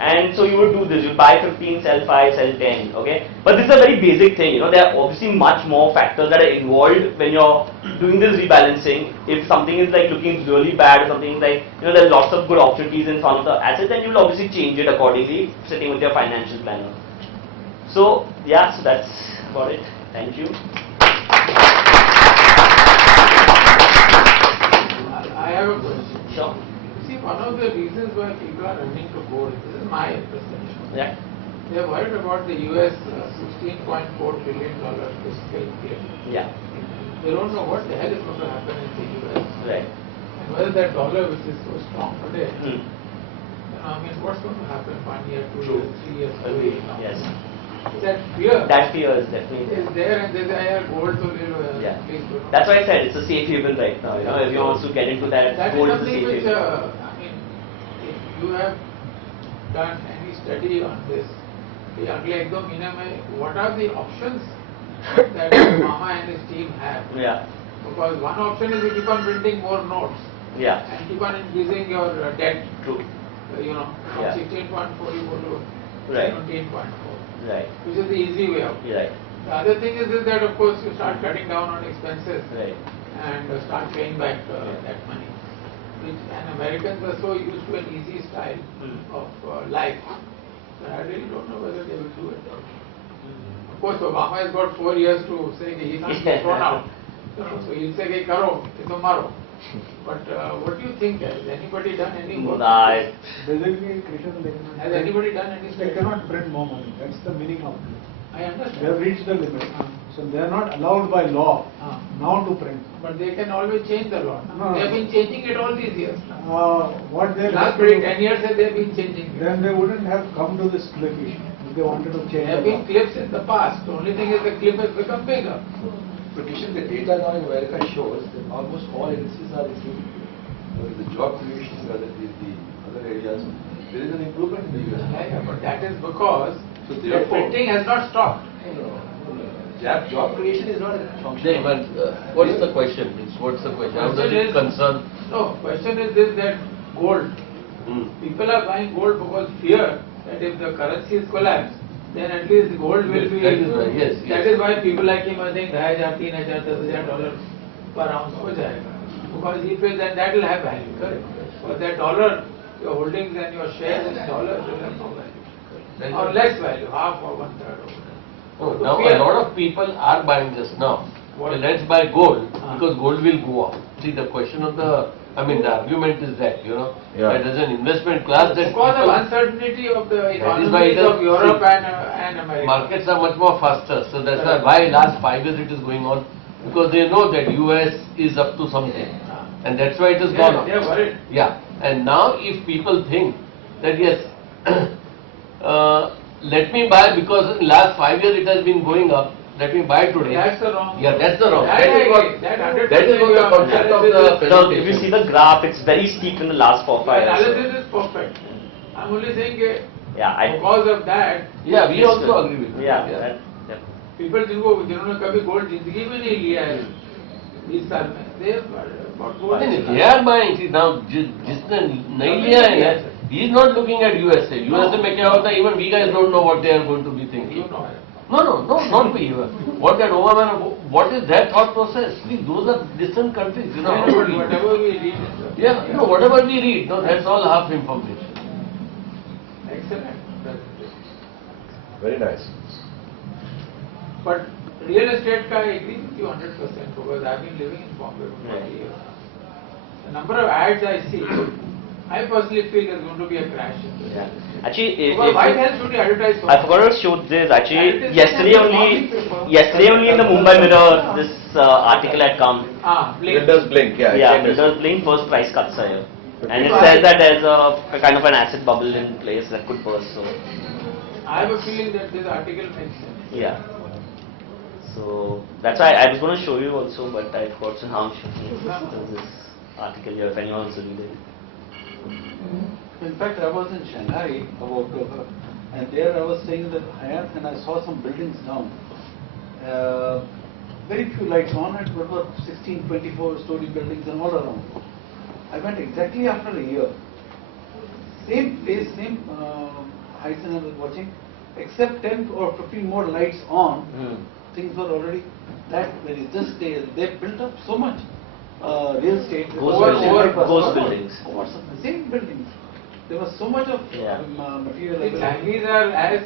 And so you would do this. You buy 15, sell 5, sell 10. Okay. But this is a very basic thing. There are obviously much more factors that are involved when you're doing this rebalancing. If something is like looking really bad, or something like there are lots of good opportunities in front of the asset, then you will obviously change it accordingly, sitting with your financial planner. So yeah, so that's about it. Thank you. I have a question. Sure. See, one of the reasons why people are running to gold, this is my perception. Yeah. They are worried about the US $16.4 billion fiscal cliff. Yeah. They don't know what the hell is going to happen in the US. Right. And whether that dollar, which is so strong today, I mean, what's going to happen 1 year, 2 True. years, 3 years, Agree. away? Yes. That fear That fear is definitely is there, and they say, I have gold to Yeah. please do not. That's why I said it's a safe haven right now. Everyone wants to get into that. That is Gold is a something safe which, haven. I mean, if you have done any study on this, what are the options that Mama and his team have? Yeah. Because one option is you keep on printing more notes Yeah. and keep on increasing your debt. True. From Yeah. 16.4 you go to Right. 17.4, Right. which is the easy way out. Right. The other thing is that of course you start cutting down on expenses Right. and start paying back that money. and Americans were so used to an easy style of life that I really don't know whether they will do it. Of course, Obama has got 4 years to say that he can't be thrown out. So he'll say, "Hey, karo, tomorrow." But what do you think? Has anybody done any work? Nah, Has anybody done any They study? cannot print more money, that's the meaning of it. I They have understand. reached the limit, so they are not allowed by law now to print. But they can always change the law. No. They have been changing it all these years. What they Last 10 years they have been changing it. then they wouldn't have come to this cliff issue if they wanted to There change have the been law. cliffs in the past. The only thing is the cliff has become bigger. But Kishan, the data now in America shows that almost all industries are improving. The job creation, whether it is the other areas, there is an improvement in the US. Yeah, but that is because So the therefore- printing has not stopped. Job creation is not a function. Yeah, but what is the question? What's the question? How does it concern? No, question is this, that gold. People are buying gold because fear that if the currencies collapse, then at least gold will Yes, be. that is right, yes, That yes. is why people like him are saying $2,500, $3,000, $10,000 per ounce हो जाएगा. Because he feels that that will have value. Correct. But that dollar, your holdings and your shares in dollars will have no value. Or less value, half or one third. Oh, So now fear. a lot of people are buying just now. What? Well, let's buy gold Ah. because gold will go up. See, the question of the, the argument is that, Yeah. that as an investment class that Because of people- uncertainty of the is why economies it is- of Europe and America. markets are much more faster. So that's why last 5 years it is going on, because they know that US is up to something. Ah. And that's why it has gone up. They are worried. Yeah, and now if people think that yes, let me buy because in last 5 years it has been going up, let me buy today. That's the wrong. Yeah, that's the wrong. That That I is what, agree. That that is what the 100% concept of the analysis is- so if you presentation. see the graph, it's very steep in the last 4-5 years. Analysis is perfect. I'm only saying that Yeah, because of that, Yeah, we Yes, also sir. agree with you. Yeah, that. people जिन्होंने कभी gold जिंदगी में नहीं लिया है 20 साल में, they have bought gold. नहीं, they are buying. See, now जिसने नहीं लिया है ना, he is not looking at USA. USA में क्या होता है, even we guys don't know what they are going to be thinking. You know it. No, not we. What that Obama, what is their thought process? Please, those are distant countries, But whatever we read. Yeah, no, whatever we read, no, that's all half information. Excellent. Very nice. But real estate का I agree with you 100% because I've been living in Bombay for 40 years. The number of ads I see, I personally feel there's going to be a crash in this. Yeah. Actually, Because why else should you advertise so I much? forgot to show this. Actually, Advertising yesterday on the only, morning paper. yesterday only in the Mumbai Mirror, this article had come. Blink. Builders blink, yeah. Yeah, same as- builders playing first price cuts are here. And it Right. says that there's a kind of an asset bubble in place that could burst. So, I have a feeling that this article makes sense. yeah. So that's why I was going to show you also, but I forgot to now show you. There's this article here if anyone wants to read it. In fact, I was in Shanghai about, and there I was staying in the Hyatt and I saw some buildings down. Very few lights on it, but were 16, 24-story buildings and all around. I went exactly after a year. Same place, same heights and I was watching, except 10 or 15 more lights on. Things were already that very. Just they built up so much real estate. Ghost buildings. Same buildings. There was so much of Yeah. material. The Chinese are as,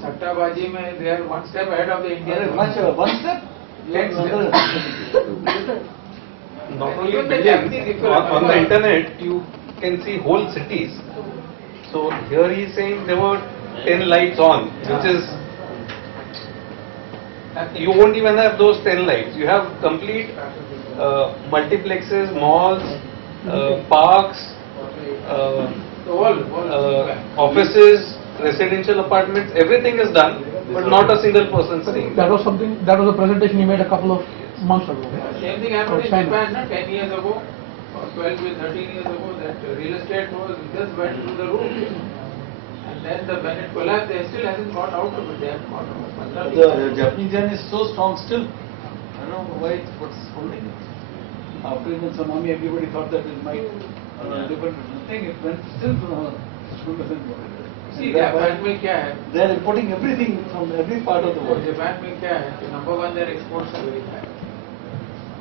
Sattabaji mein, they are one step ahead of the Indians. Much one step. Next step. Not only Even the buildings, Japanese, if you on the remember- internet you can see whole cities. So here he is saying there were 10 lights on, which is, you won't even have those 10 lights. You have complete multiplexes, malls, parks, offices, residential apartments, everything is done, but not a single person staying there. That was a presentation he made a couple of months ago. Same thing happened in China. Japan, no? 10 years ago, or 12 or 13 years ago, that real estate was just went through the roof. And then when it collapsed, they still hasn't got out of it. They haven't got out of it. The Japanese yen is so strong still. I don't know why what's holding it. After even tsunami, everybody thought that it might different thing. It went still from See, Japan में क्या है? They are importing everything from every part of the world. Japan में क्या है? Number one, their exports are very high.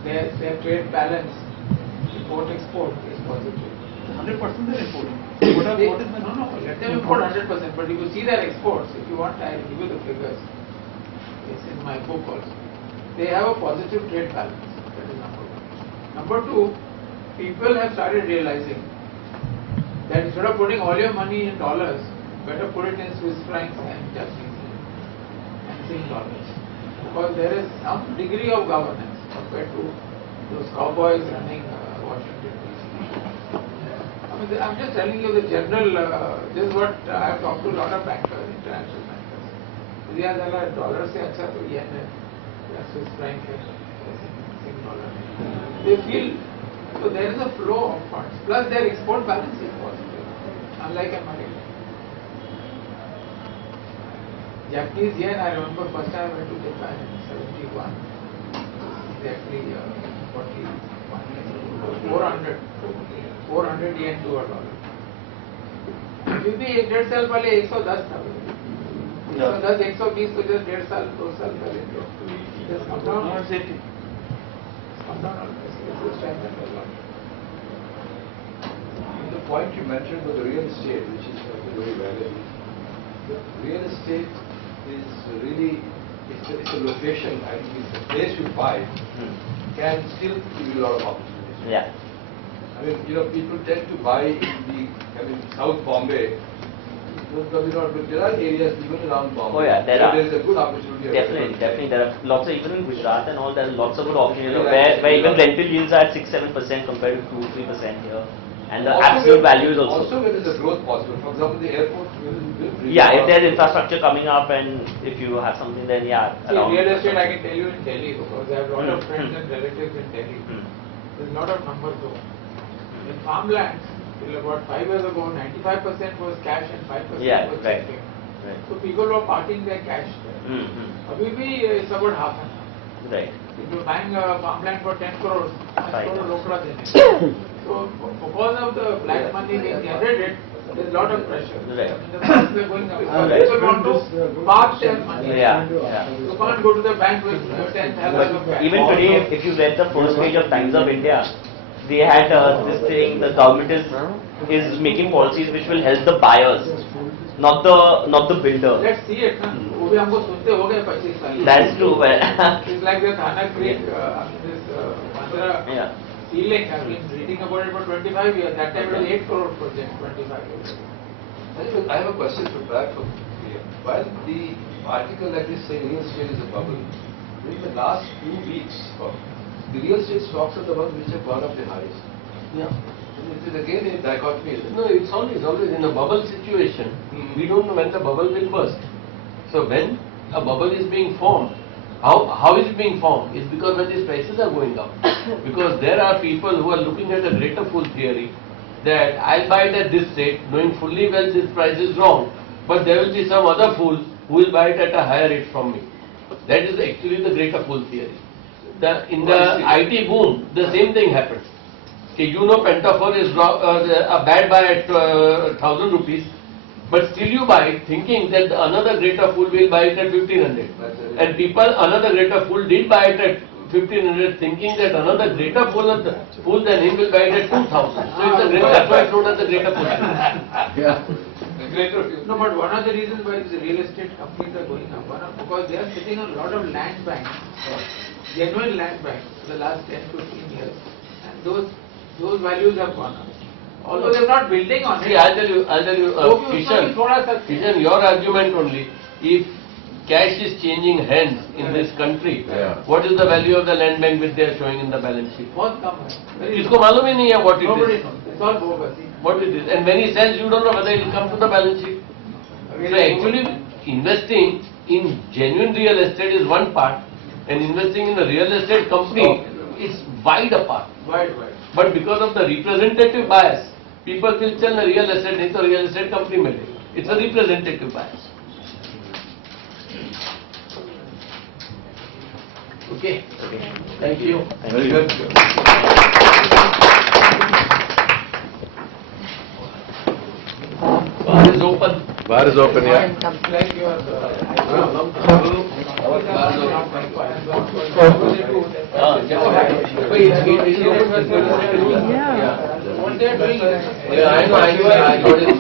Their trade balance import-export is positive. 100% they're importing. What is the No, let them import 100%, but if you see their exports, if you want, I'll give you the figures. It's in my book also. They have a positive trade balance. That is number one. Number two, people have started realizing that instead of putting all your money in dollars, better put it in Swiss francs and Japanese yen and Sing dollars. Because there is some degree of governance compared to those cowboys running Washington DC. I mean, I'm just telling you the general, this is what I have talked to a lot of bankers, international bankers. दिया जला dollar से अच्छा तो येन है या Swiss franc है सिंग dollar है. They feel so there is a flow of funds plus their export balance is positive unlike America. Japanese yen, I remember first time I went to Japan in 71, exactly 400 yen to a dollar. फिर भी 1.5 साल पहले 110 था. 110, 120 तो just 1.5 साल 2 साल पहले just come down. Come down almost. It's strengthened a lot. The point you mentioned about the real estate, which is very valuable. The real estate is really, it's a location, I think it's the place you buy can still give you a lot of opportunities. Yeah. I mean, people tend to buy in South Bombay. Probably not, but there are areas even around Bombay. Oh yeah, there are. There is a good opportunity. Definitely. There are lots of, even in Gujarat and all, there are lots of good opportunities Yeah, where even rental yields are at 6-7% compared to 2-3% here. And the Also absolute where- value is also. Also where is the growth possible? For example, the airport will bring Yeah, a if lot there's of- infrastructure coming up and if you have something, then yeah. See, around- real estate I can tell you in Delhi because I have a lot of friends Hmm. and relatives in Delhi. Hmm. There's a lot of numbers though. In farmlands, till about 5 years ago, 95% was cash and 5% Yeah, was right. checking. Right. So people were parking their cash there. Mm-hmm. Abhi bhi it's about half and half. Right. If you're buying a farmland for 10 crores, 5 Right. crore rokda dene. So because of the black money being generated, there's a lot of pressure. Right. I mean, the prices are going up. Because Right. people want to park their money. Yeah. You can't go to the bank with 10,000 of cash. Even today, if you read the first page of Times of India, they had this thing, the government is making policies which will help the buyers, not the builder. Let's see it, na. वो भी हमको सुनते हो गए 25 साल. That's true. It's like the Thana Creek, this Bandra Yeah. ceiling. I've been reading about it for 25 years. That time it was 8 crore project 25 years ago. I have a question to track for you. While the article like this saying real estate is a bubble, during the last few weeks, the real estate stocks are the ones which have gone up the highest. Yeah. And it is again a dichotomy, isn't it? No, it's always in a bubble situation. We don't know when the bubble will burst. So when a bubble is being formed, how is it being formed? It's because when these prices are going up. Because there are people who are looking at a greater fool theory that I'll buy it at this rate, knowing fully well this price is wrong, but there will be some other fool who will buy it at a higher rate from me. That is actually the greater fool theory. In the IT boom, the same thing happened. Okay, Pentafor is a bad buy at 1,000 rupees, but still you buy it thinking that another greater fool will buy it at 1,500. And another greater fool did buy it at 1,500 thinking that another greater fool than him will buy it at 2,000. So that's why it's known as the greater fool. Yeah. Greater few. No, but one of the reasons why the real estate companies are going up, because they are sitting on a lot of land banks, genuine land banks for the last 10-15 years, and those values have gone up. Although they are not building on it. See, I'll tell you, Kishan, Kishan, your argument only, if cash is changing hands in this country, what is the value of the land bank which they are showing in the balance sheet? बहुत कम है. Very Isko मालूम ही नहीं है what it Nobody is. knows. It's all bogus. What it is. And when he sells, you don't know whether it will come to the balance sheet. So actually, investing in genuine real estate is one part, and investing in a real estate company is wide apart. Wide. But because of the representative bias, people will sell a real estate, it's a real estate company made it. It's a representative bias. Okay. Thank you. Very good. Bar is open. Bar is open, yeah. It's like your, what they are doing is. Yeah, I know, I got it.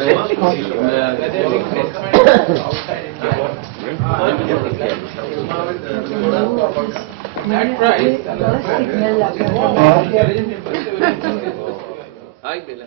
That price. Hi, Bella.